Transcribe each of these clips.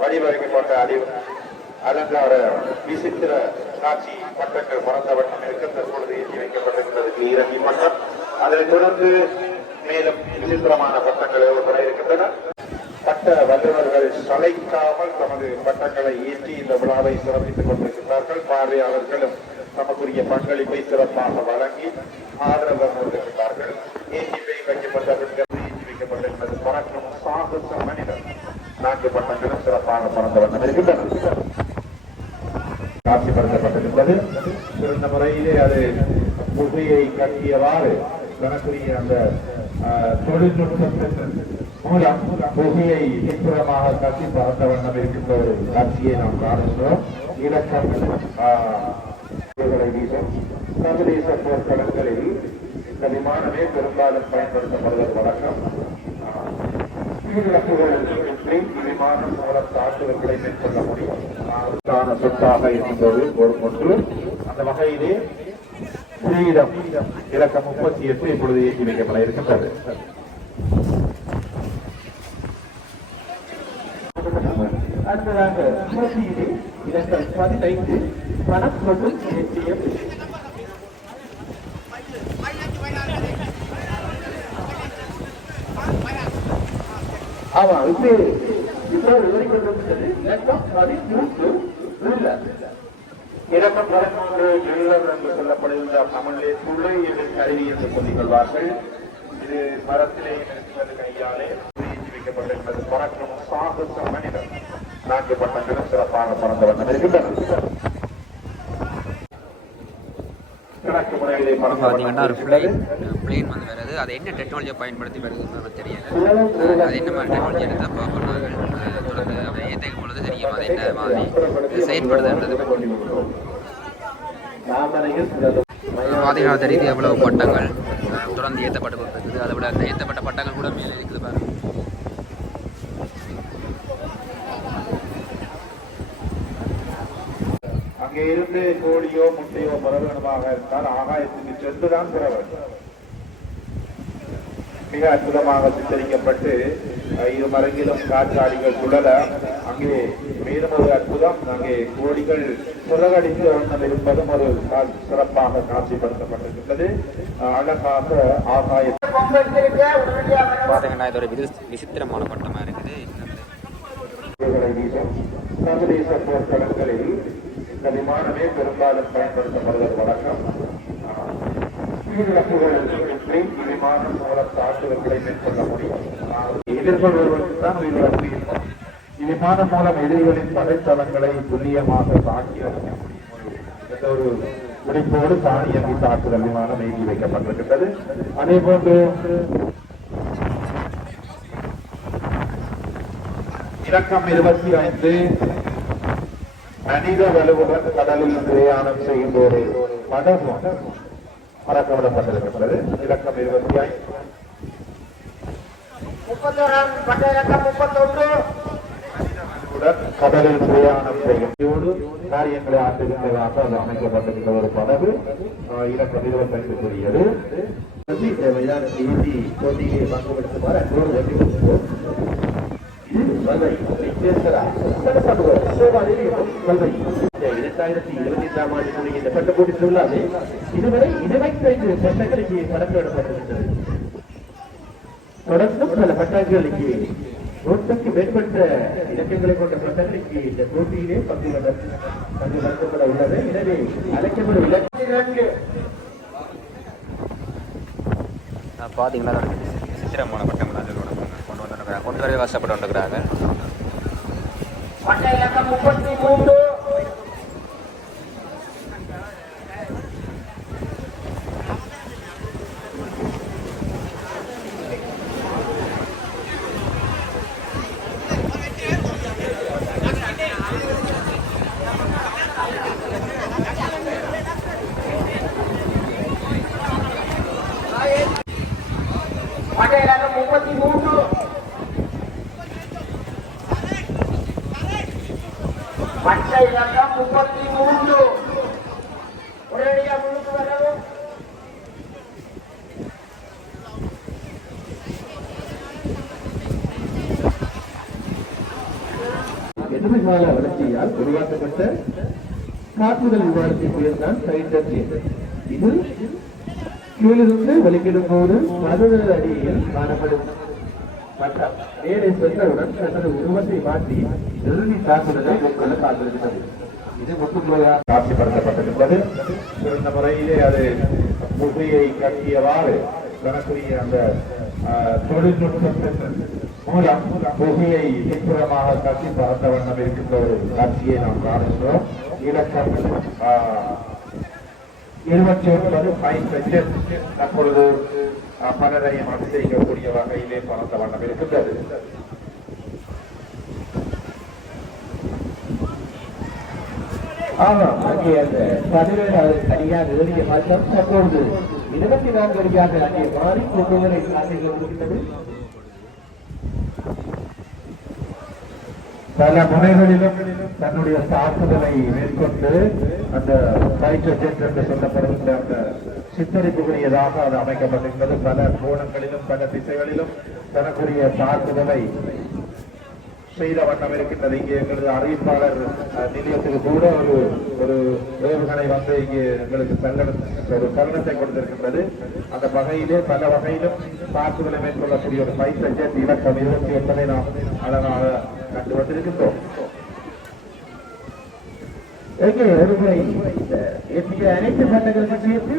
வழிவகை போன்ற அறிவு அலங்கார விசித்திர காட்சி பட்டங்கள் மறந்த வண்ணம் இருக்க தற்பொழுது ஏற்றி வைக்கப்பட்டிருக்கிறது ஈரங்கி பட்டம் அதனைத் தொடர்ந்து மேலும் விசித்திரமான பட்டங்கள் ஏற்பட இருக்கின்றன பட்ட வல்லுநர்கள் சளைக்காமல் தமது பட்டங்களை ஏற்றி இந்த விழாவை சிறப்பித்துக் கொண்டிருக்கிறார்கள் பார்வையாளர்களும் நமக்குரிய பங்களிப்பை சிறப்பாக வழங்கி ஆதரவு கொண்டிருக்கிறார்கள் ஏற்றி வை வைக்கப்பட்டவர்கள் ஏற்றி வைக்கப்பட்டிருக்கிறது பறக்கும் சாகசம் நான்கு பட்டங்களும் சிறப்பாக பறந்து வண்ணம் இருக்கின்றன காட்சிப்படுத்தப்பட்டிருந்தது சிறந்த முறையிலே அது புகையை கட்டியவாறு தனக்குரிய அந்த தொழில்நுட்பத்தின் மூலம் புகையை சித்திரமாக கட்டி பறந்த வண்ணம் இருக்கின்ற ஒரு காட்சியை நாம் காணுகின்றோம் இலக்கம் சர்வதேச போர்க்களங்களில் இந்த விமானமே பெரும்பாலும் பயன்படுத்தப்படுவது வழக்கம் இன்றி மூலம் தாக்குதல்களை மேற்கொள்ள முடியும் ஆபத்தான சொத்தாக இருந்தது ஒரு ஒன்று அந்த வகையிலே கிரீடம் இலக்கம் முப்பத்தி எட்டு இப்பொழுது ஏற்றி வைக்கப்பட இருக்கின்றது அடுத்ததாக இலக்கம் பதினைந்து பணம் மற்றும் ஆமா இது இப்போ விவரிக்கப்பட்டிருக்கிறது. இலக்கம் பதிமூன்று இல்ல. இலக்கம் பதிமூன்று என்று சொல்லப்படுகின்ற தமிழிலே துளை கருவி என்று சொல்லிக் கொள்வார்கள் இது மரத்திலே இருக்கிறது கையாலே ஏற்றி வைக்கப்பட்டிருக்கிறது. பறக்கும் சாகச மனிதன். நான்கு பட்டங்களும் சிறப்பாக பறந்த வண்ணம் இருக்கின்றன கிழக்கு முறையிலே பறந்த பார்த்தீங்கன்னா ஒரு பிளேன் பிளேன் வந்து வருது. அது என்ன டெக்னாலஜியை பயன்படுத்தி வருதுன்னு தெரியல. அது என்ன மாதிரி டெக்னாலஜி எடுத்து பார்க்கணும்? தொடர்ந்து அப்படி ஏற்றுக்கும் பொழுது தெரியும். அது என்ன மாதிரி செயல்படுதுன்றது. தாமரையில் பார்த்தீங்கன்னா தெரியுது எவ்வளவு பட்டங்கள் தொடர்ந்து ஏற்றப்பட்டு இருக்குது அதை விட அந்த ஏற்றப்பட்ட பட்டங்கள் கூட மேலே இருக்குது பாருங்க. அங்கே இருந்து கோழியோ முட்டையோ பெற வேண்டுமாக இருந்தால் ஆகாயத்துக்கு சென்றுதான் பெற வேண்டும் மிக அற்புதமாக சித்தரிக்கப்பட்டு இரு மரங்கிலும் காற்றாடிகள் சுழல அங்கே மேலும் ஒரு அற்புதம் அங்கே கோழிகள் சிறகடித்து வண்ணம் இருப்பதும் ஒரு சிறப்பாக காட்சிப்படுத்தப்பட்டிருக்கிறது அழகாக ஆகாய விதி விசித்திரமான பட்டமாக இருக்குது. சர்வதேச போர்க்களங்களில் இந்த விமானமே பெரும்பாலும் பயன்படுத்தப்படுவது வழக்கம். இன்றி விமானம் மூலம் தாக்குதல்களை மேற்கொள்ள முடியும்? எதிர்கொள்வதற்கு தான் உயிரிழப்பு இருக்கும். இவ்விமானம் மூலம் எதிரிகளின் படைத்தளங்களை துல்லியமாக தாக்கி அழிக்க முடியும். ஒரு எந்த ஒரு குறிப்போடு தானியங்கி தாக்குதல் விமானம் ஏற்றி வைக்கப்பட்டிருக்கின்றது. அதே போன்று இலக்கம் இருபத்தி ஐந்து மனித வலுவுடன் கடலில் பிரயாணம் செய்கின்ற ஒரு படகு பறக்கவிடப்பட்டிருக்கிறது இலக்கம் இருபத்தி ஐந்து. பட்ட இலக்கம் கடலில் பிரயாணம் செய்கின்றோடு காரியங்களை ஆற்றுகின்றதாக அது அமைக்கப்பட்டிருக்கிற ஒரு படகு இலக்கம் இருபத்தைந்துக்குரியது இந்த மைதானத்தை ஈட்டி போட்டியிலே பங்குபடுத்துமாறு அன்போடு இது விக்னேஸ்வரா கொள்கை இரண்டாயிரத்தி இருபத்தி ஐந்தாம் ஆண்டு கூடிய இந்த பட்ட போட்டி சொல்லாது. இதுவரை இருபத்தைந்து சட்டங்களுக்கு படத்திடப்பட்டிருக்கிறது தொடர்ந்து பல பட்டங்களுக்கு நூற்றுக்கு மேற்பட்ட இலக்கங்களை கொண்ட பட்டங்களுக்கு இந்த போட்டியிலே பங்கு பங்கு நடத்தப்பட உள்ளது. எனவே அழைக்கப்படும் இலக்கு பாத்தீங்கன்னா சித்திரமான பட்டம் கொண்டு வந்து கொண்டு வரவே கஷ்டப்பட்டு வந்துருக்கிறாங்க. பட்ட இலக்கம் முப்பத்தி எதிர்கால வளர்ச்சியால் உருவாக்கப்பட்ட காப்புதல் விமானத்தின் பெயர் தான் சைட்டர் இது கீழிருந்து வலிக்கிடும் போது பதினேழு அடியில் காணப்படும் மட்டம் மேலே சென்றவுடன் தனது உருவத்தை மாற்றி இறுதி தாக்குதலை மேற்கொள்ள காத்திருக்கிறது. இது முற்றுமுறையாக காட்சிப்படுத்தப்பட்டிருப்பது சிறந்த முறையிலே அது முகையை கட்டியவாறு வரக்கூடிய அந்த ஆஹ், தொழில்நுட்பத்தின் மூலம் புகையை பின்புறமாக கட்டி பறந்த வண்ணம் இருக்கின்ற ஒரு காட்சியை நாம் காணுகிறோம். இலக்கம் இருபத்தி ஒன்பது ஃபைவ் செகண்ட் பலரையும் அதிசயிக்கக்கூடிய வகையிலே பறந்த வண்ணம் இருக்கின்றது. ஆமாம் அங்கே அந்த பதினேழாவது தனியாக ஏறிய மாற்றம் தற்பொழுது இருபத்தி நான்கு அடியாக அங்கே மாறி கொண்டுவரை காட்டிக் கொண்டிருக்கிறது பல முனைகளிலும் தன்னுடைய தாக்குதலை மேற்கொண்டு அந்த ஃபைட்டர் ஜெட் என்று சொல்லப்படுகின்ற அந்த சித்தரிப்புக்குரியதாக அது அமைக்கப்பட்டிருக்கிறது. பல கோணங்களிலும் பல திசைகளிலும் தனக்குரிய தாக்குதலை செய்த வண்ணம் இருக்கின்றது. இங்கே எங்களது அறிவிப்பாளர் நிலையத்துக்கு கூட ஒரு ஒரு ஏவுகணை வந்து இங்கே எங்களுக்கு தருண ஒரு தருணத்தை கொடுத்திருக்கின்றது. அந்த வகையிலே பல வகையிலும் தாக்குதலை மேற்கொள்ளக்கூடிய ஒரு ஃபைட்டர் ஜெட் இலக்கம் இருபத்தி ஒன்பதை நாம் அழகாக கண்டு வந்திருக்கின்றோம் எங்கே ஒருமுறை அனைத்து சட்டங்கள் சேர்த்து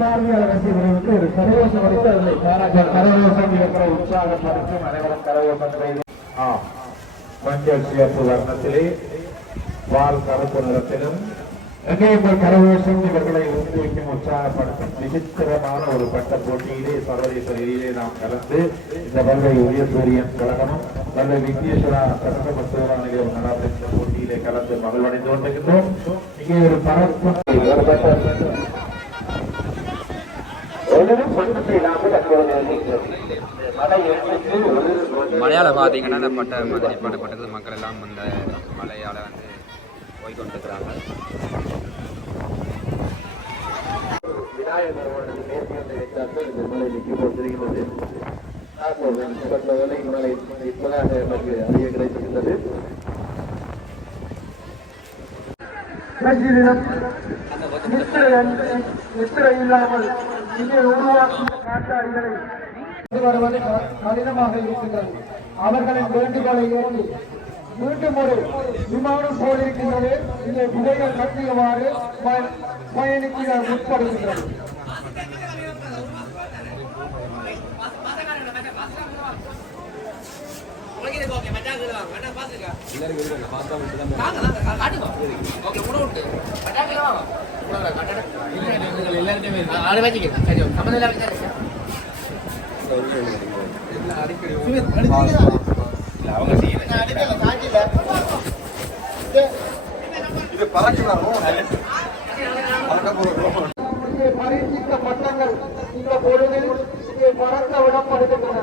பார்வையாளர் ரசிகர்களுக்கு ஒரு சந்தோஷம் அளித்து அதனை பாராட்ட கரகோஷம் என்ற உற்சாகப்படுத்தும் அனைவரும் கரகோஷம் மஞ்சள் சிவப்பு வர்ணத்திலே பால் கருப்பு நிறத்திலும் எங்கே கரவேசம் இவர்களை ஊக்குவிக்கும் உற்சாகப்படுத்தும் விசித்திரமான ஒரு பட்ட போட்டியிலே சர்வதேச ரீதியிலே நாம் கலந்து இந்த வல்லை உயர்சூரியன் கழகமும் வல்லை விக்னேஸ்வரா கரகம சிவராணிகளும் நடாத்திருக்கிற போட்டியிலே கலந்து மகிழ்வடைந்து கொண்டிருக்கின்றோம். இங்கே ஒரு பரப்பும் மலையாள பாத்தீங்கன்னா அந்த பட்டை மாதிரி பண்ணப்பட்டது மக்கள் எல்லாம் அந்த மலையாள வந்து விநாயகர் வைத்தார்கள் இந்த மலை நிற்கும் மலை இப்பதாக நமக்கு அறிய கிடைத்திருக்கிறது. நித்திரை இல்லாமல் இங்கே உருவாக்கும் காட்டாளிகளை வருவது கடினமாக இருக்கின்றது அவர்களின் வேண்டுகோளை ஏற்று மீண்டும் ஒரு விமானம் போலிருக்கின்றது. இங்கே புகைகள் கட்டியவாறு பய- பயணிக்க முற்படுகின்றது இங்கே பரீட்சித்த பட்டங்கள் இந்த பொழுதில் இங்கே பறக்க விடப்படுகின்றன.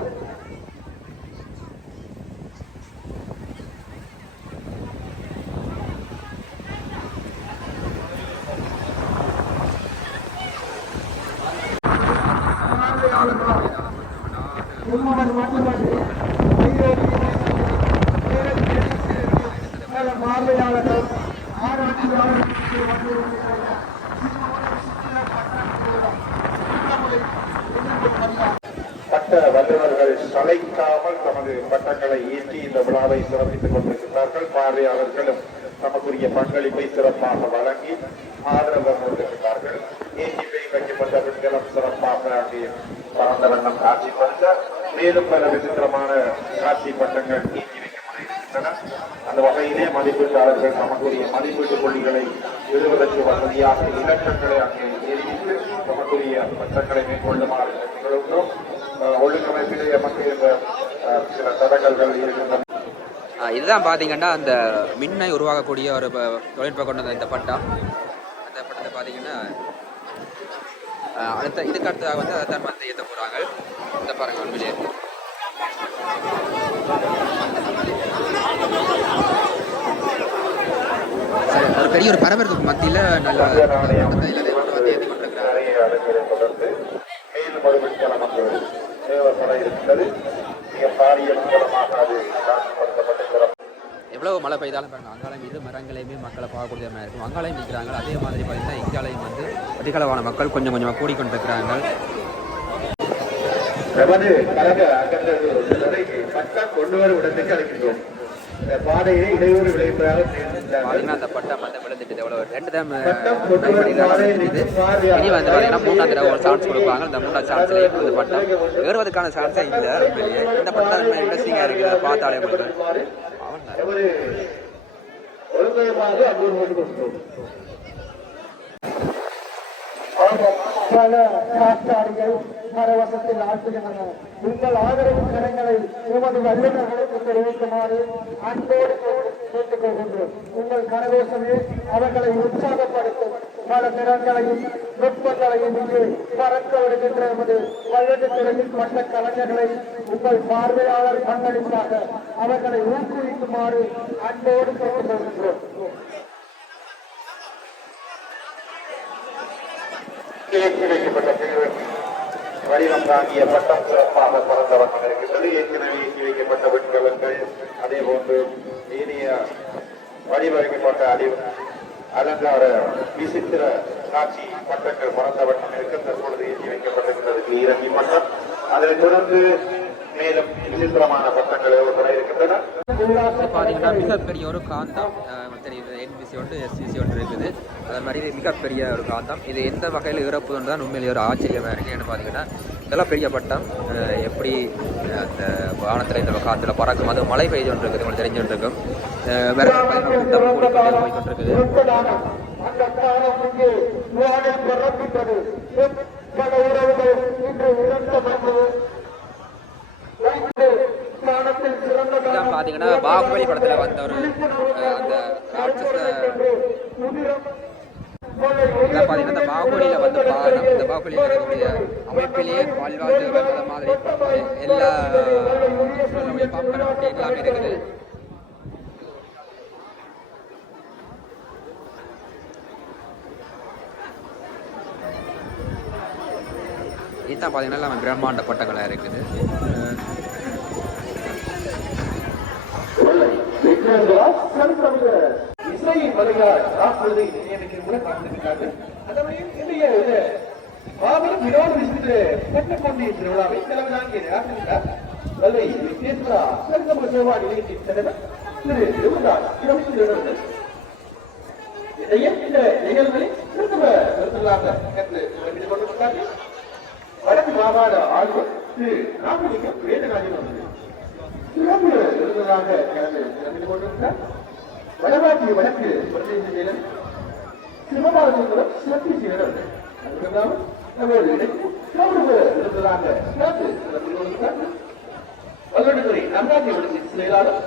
பார்வையாளர்கள் பட்ட வல்லுநர்கள் சளைக்காமல் தமது பட்டங்களை ஏற்றி இந்த விழாவை சிறப்பித்துக் கொண்டிருக்கிறார்கள். பார்வையாளர்களும் தமக்குரிய பங்களிப்பை சிறப்பாக வழங்கி ஆதரவு கொண்டிருக்கிறார்கள் ஏற்றி போய் வைக்கப்பட்ட பெண்களும் சிறப்பாக அங்கே பரந்த வண்ணம் காட்சிப்படுத்த மேலும் பல விசித்திரமான காட்சி பட்டங்கள் ஏற்றி இருக்கின்றன அந்த வகையிலே மதிப்பீட்டாளர்கள் தமக்குரிய மதிப்பீட்டு புள்ளிகளை எழுவதற்கு வசதியாக இலக்கங்களை அங்கே தெரிவித்து தமக்குரிய பட்டங்களை மேற்கொள்ளுமாறு கேட்டுக்கொள்கிறோம் ஒழுங்கமைப்பிலே எமக்கு இந்த சில தடங்கல்கள் இருக்கின்றன. இதுதான் பார்த்தீங்கன்னா அந்த மின்னை உருவாக்கக்கூடிய ஒரு தொழில்நுட்பம் கொண்ட இந்த பட்டம் அந்த பட்டத்தை பார்த்தீங்கன்னா அடுத்த இதுக்கு அடுத்ததாக வந்து அதை வந்து ஏற்ற போகிறாங்க இந்த பாருங்கள் உண்மையிலே ஒரு பெரிய ஒரு பரபரப்புக்கு மத்தியில் நல்ல எவ்வளோ மழை பெய்தாலும் பாருங்க அங்காலையும் இரு மரங்களையுமே மக்களை பார்க்கக்கூடிய மாதிரி இருக்கும். அங்காலையும் நிற்கிறாங்க அதே மாதிரி பார்த்தீங்கன்னா இங்காலையும் வந்து அதிகளவான மக்கள் கொஞ்சம் கொஞ்சமாக கூடிக்கொண்டிருக்கிறாங்க. கொண்டு வரும் இடத்துக்கு அழைக்கின்றோம். இந்த பாதையை இடையூறு விளைவிப்பதாக பார்த்தீங்கன்னா அந்த பட்டம் வந்து விழுந்துட்டு எவ்வளோ ரெண்டு பார்வையாளர் இனி வந்து பார்த்தீங்கன்னா மூணாம் தடவை ஒரு சான்ஸ் கொடுப்பாங்க. இந்த மூணாம் சான்ஸ்லேயே இந்த பட்டம். ஏறுவதற்கான சான்ஸே இல்லை. இந்த பட்டம் இன்ட்ரெஸ்டிங்காக இருக்குது. பார்த்தாலே உங்களுக்கு. அவன் எமது ஒருமையமாக அன்போடு கொண்டோம் பல காற்றாடிகள் பரவசத்தில் ஆட்டுகின்றன உங்கள் ஆதரவு கரங்களை உமது வல்லுநர்களுக்கு தெரிவிக்குமாறு அன்போடு கேட்டுக் கொள்கின்றோம் உங்கள் கரகோஷமே அவர்களை உற்சாகப்படுத்தும். பல திறன்களையும் நுட்பங்களையும் இங்கு பறக்க விடுகின்ற எமது வல்லட்டு திறனில் பட்ட கலைஞர்களை உங்கள் பார்வையாளர் பங்களிப்பாக அவர்களை ஊக்குவிக்குமாறு அன்போடு கேட்டுக் ஏற்றி வைக்கப்பட்ட பிரிவு. வடிவம் தாங்கிய பட்டம் சிறப்பாக பறந்த வண்ணம் இருக்கின்றது ஏற்கனவே ஏற்றி வைக்கப்பட்ட வெண்கலங்கள் அதே போன்று இனிய வடிவமைக்கப்பட்ட அறிவு அலங்கார விசித்திர காட்சி பட்டங்கள் பறந்த வண்ணம் இருக்க தற்பொழுது ஏற்றி வைக்கப்பட்டிருக்கிறது ஈரங்கி பட்டம். அதனைத் தொடர்ந்து மேலும் விசித்திரமான பட்டங்கள் ஏற்பட இருக்கின்றன. இது மிகப்பெரிய ஒரு காந்தம் தெரியுது. என்பிசி ஒன்று எஸ்பிசி ஒன்று இருக்குது. அது மாதிரி இது மிகப்பெரிய ஒரு காந்தம். இது எந்த வகையில் இறப்புதுன்னு தான் உண்மையிலேயே ஒரு ஆச்சரியமாக இருக்குது என்ன பார்த்தீங்கன்னா இதெல்லாம் பெரிய பட்டம். எப்படி அந்த வானத்தில் இந்த காற்றுல பறக்கும்? அது மழை பெய்து ஒன்று இருக்குது உங்களுக்கு தெரிஞ்சு இருக்கும் அஹ் வேற பார்த்தீங்கன்னா கூட்டம் கூடிக்கொண்டே போய் கொண்டிருக்குது. உறவுகள் இன்று பார்த்தீங்கன்னா பாகுபலி படத்தில் வந்த ஒரு அந்த ராட்சச இதான் பார்த்தீங்கன்னா இந்த பாகுபலியில் வந்து இந்த பாகுபலியில் இருக்கக்கூடிய அமைப்பிலேயே வாழ்வாழ்வு அந்த மாதிரி எல்லா பம்பரம் அப்படி எல்லாமே இருக்குது. இதுதான் பார்த்தீங்கன்னா நம்ம பிரம்மாண்ட பட்டங்களாக இருக்குது. அஹ் இசையின் நியமிக்க கூட அந்த இது மாபெரும் வினோத திருவிழாவை தலைவராகிய ராசிரிக்கார் வல்லை விக்னேஸ்வரா சங்கம சேவா நிலையத்தின் தலைவர் திரு இந்த நிகழ்வுகளில் சிறப்பு விருதுகளாக கற்று விளங்கிக் கொண்டிருக்கிறார்கள் வடக்கு மாகாண ஆளுநர் திரு ராமலிங்கம் வேதராஜன் அவர்கள் சிறப்பு விருதுகளாக கலந்து சிறப்பித்துக் கொண்டிருக்கிறார் வடமாற்றி வடக்கு பிரதேச செயலர் சிறப்பு செயலர் அதுக்கப்புறம் நம்மளோட இணைப்பு சிறப்பு விருதுகளாக சிறப்பு சிறப்பித்துக் கொண்டிருக்கிறார் வல்லடுத்துறை நல்லாட்சி செயலாளர்